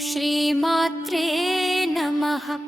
श्रीमात्रे नमः।